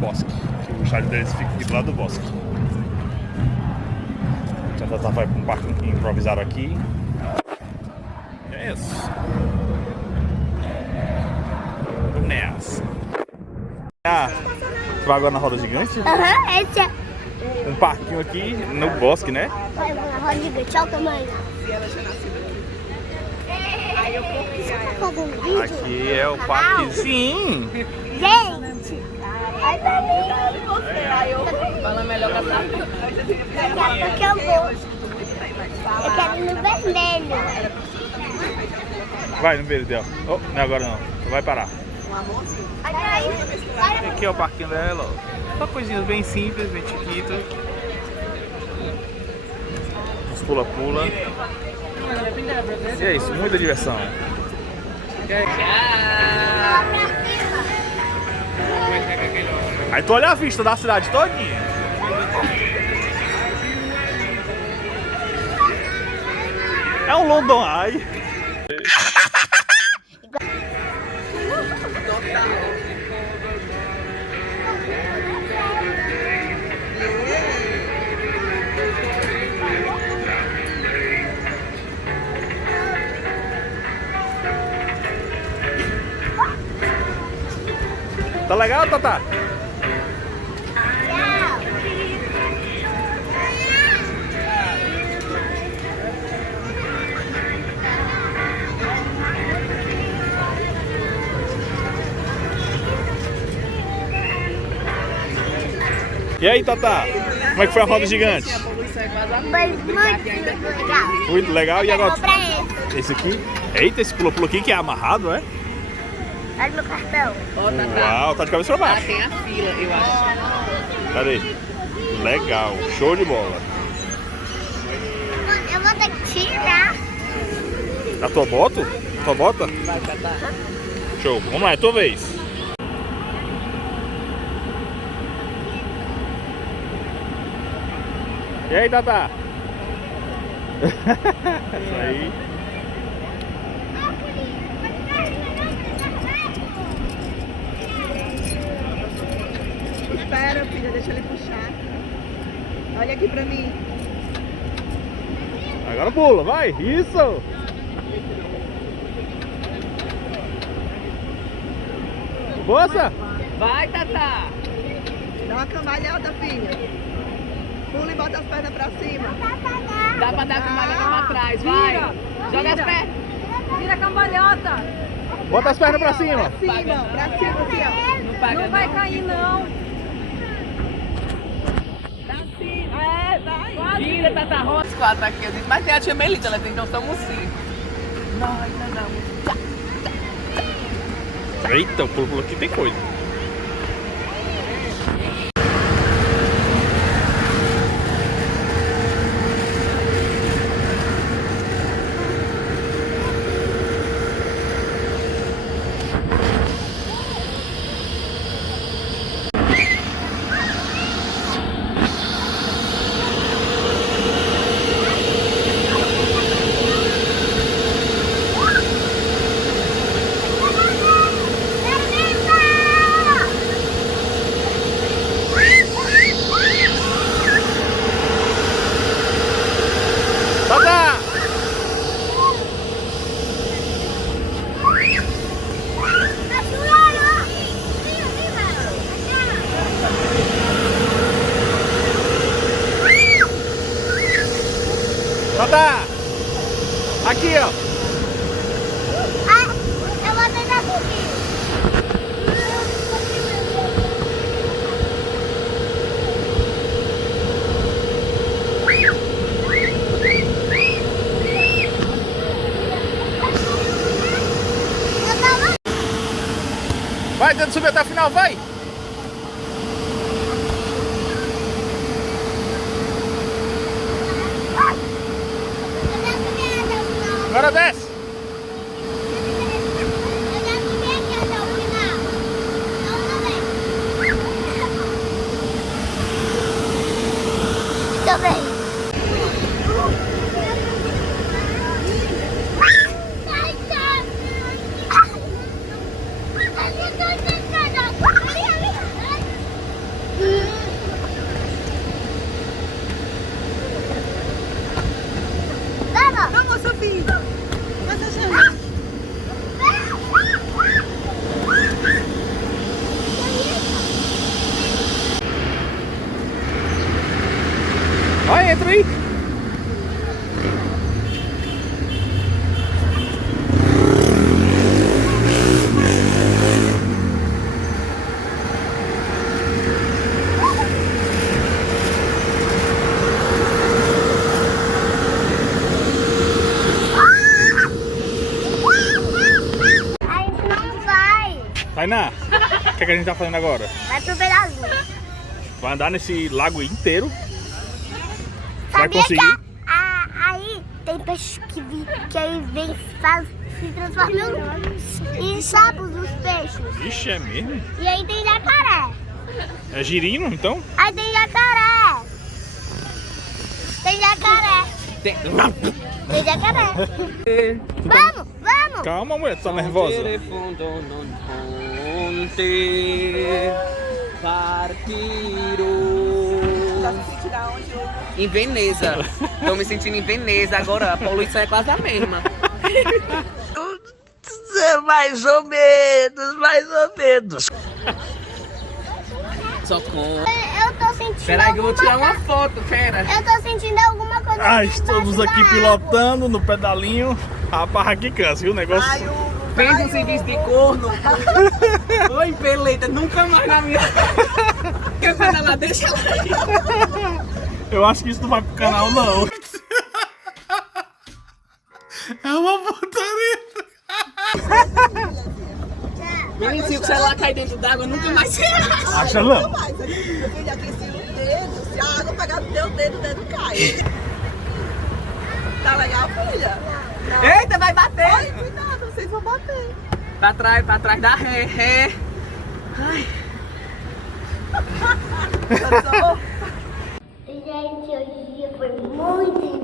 bosque. Que o estádio deles fica aqui do lado do bosque. Então a Tata vai para um parque improvisado aqui. E é isso. Vamos nessa. Você vai agora na roda gigante? Aham, esse é. Um parquinho aqui no bosque, né? Vai na roda gigante, olha o tamanho. Aqui é o parquezinho. Gente, olha pra mim. Fala melhor pra cá. Daqui a pouco eu vou. Eu quero ir no vermelho. Vai no verde, ó. Oh, não é agora não. Você vai parar. Olha aí. Aqui é o parquinho dela, ó. Só coisinhas bem simples, bem chiquitas. Uns pula-pula. E é isso, muita diversão. Aí tu olha a vista da cidade todinha. É um London Eye. Tá legal, Tata? E aí, Tata? Como é que foi a roda gigante? Foi muito legal. Muito legal. E agora? Pra esse. Esse aqui? Eita, esse pula-pula aqui que é amarrado, é? Olha meu cartão. Uau, tá de cabeça pra baixo. Tem a fila, eu acho. Cadê? Legal, show de bola. Eu vou ter que tirar. A tua bota? Tua bota? Vai, Tata. Show, vamos lá, é tua vez. E aí, Tata? Isso aí. Espera, filha, deixa ele puxar. Olha aqui pra mim. Agora pula, vai, isso! Moça! Vai, Tata. Dá uma cambalhota, filha. Pula e bota as pernas pra cima. Dá pra dar cambalhota pra trás, vai. Joga as pernas. Vira a cambalhota. Bota as pernas pra cima! Pra cima, assim, ó. Não paga Não vai cair, não. Pra cima. É, vai. Gira, Tata, roda os quatro aqui. Mas tem a tia Melita, ela tem, então somos cinco. Nós andamos. Eita, o pulo aqui tem coisa. Tata! Tata! Aqui, ó. Eu vou tentar subir. Vai, tenta subir até o final, vai! Agora desce! Também. dentro, hein? A gente não vai. Tainá, o que a gente tá fazendo agora? Vai pro pedaço. Vai andar nesse lago inteiro? Vai Sabia que conseguir? aí tem peixe que aí vem se transforma em sapos os peixes. Ixi, é mesmo? E aí tem jacaré. É girino, então? Aí tem jacaré. Tem jacaré. Tem jacaré. Vamos, vamos. Calma, mulher, tu tá nervosa? Em Veneza. Tô me sentindo em Veneza agora. A poluição é quase a mesma. Mais ou menos, mais ou menos. Só com. Eu tô sentindo. Peraí que eu vou tirar alguma uma foto, pera. Eu tô sentindo alguma coisa. Ah, embaixo estamos da aqui água. pilotando no pedalinho. A barra aqui cansa, viu? O negócio. Fez um serviço de corno. Oi, Peleta, nunca mais na minha. Quer pedalar? Deixa ela aí. Eu acho que isso não vai pro canal, não. É uma putaria. Menino, se o celular cair dentro d'água, nunca mais se acha. Acha não? Meu filho, aqueci o dedo. Se a água pegar no teu dedo, o dedo cai. Tá legal, filha? Eita, vai bater. Ai, cuidado, vocês vão bater. Pra trás da ré. Ai. Gente, hoje o dia foi muito